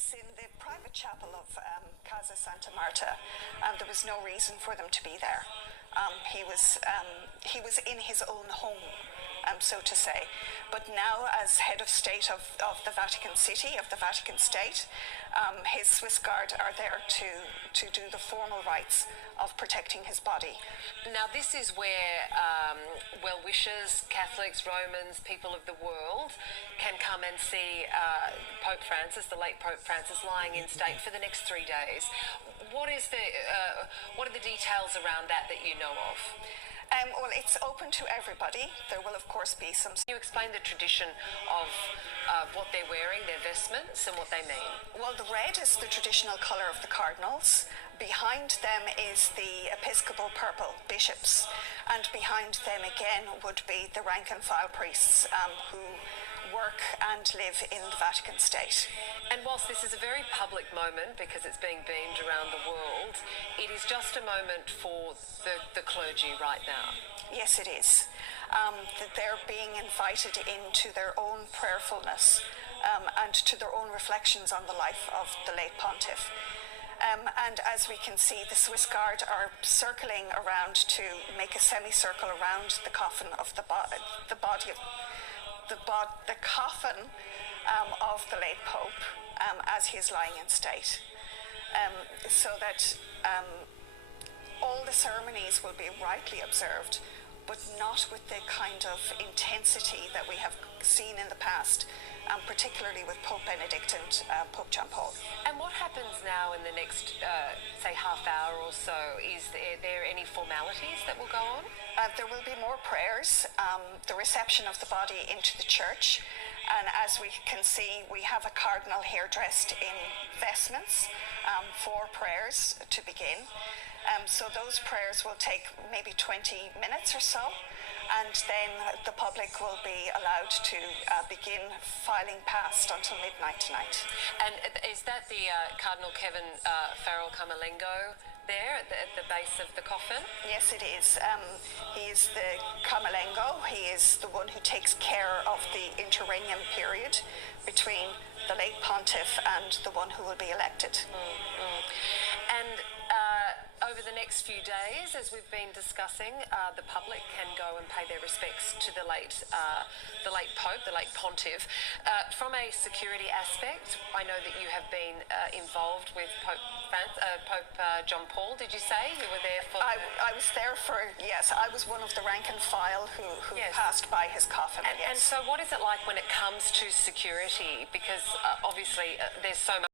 In the private chapel of Casa Santa Marta, there was no reason for them to be there. He was in his own home, so to say. But now, as head of state of the Vatican City, of the Vatican State, his Swiss Guard are there to do the formal rites of protecting his body. Now, this is where well-wishers, Catholics, Romans, people of the world can come and see Pope Francis, the late Pope Francis, lying in state for the next 3 days. What are the details around that you know of? Well, it's open to everybody. There will, of course, be some... Can you explain the tradition of what they're wearing, their vestments, and what they mean? Well, the red is the traditional colour of the cardinals. Behind them is the episcopal purple, bishops. And behind them again would be the rank-and-file priests who work and live in the Vatican State. And whilst this is a very public moment because it's being beamed around the world, it is just a moment for the clergy right now. Yes, it is. They're being invited into their own prayerfulness and to their own reflections on the life of the late pontiff. And as we can see, the Swiss Guard are circling around to make a semicircle around the coffin of the coffin of the late Pope as he is lying in state, so that all the ceremonies will be rightly observed, but not with the kind of intensity that we have seen in the past, particularly with Pope Benedict and Pope John Paul. And what happens now in the next, say, half hour or so? Is there any formalities that will go on? There will be more prayers, the reception of the body into the church, and as we can see, we have a cardinal here dressed in vestments for prayers to begin. So those prayers will take maybe 20 minutes or so, and then the public will be allowed to begin filing past until midnight tonight. And is that the Cardinal Kevin Farrell Camerlengo there at the base of the coffin? Yes, it is. He is the Camerlengo. He is the one who takes care of the interregnum period between the late pontiff and the one who will be elected. And over the next few days, as we've been discussing, the public can go and pay their respects to the late Pope, the late Pontiff. From a security aspect, I know that you have been involved with Pope John Paul. Did you say you were there for? I was there for, yes. I was one of the rank and file who yes. passed by his coffin. And so, what is it like when it comes to security? Because obviously, there's so much.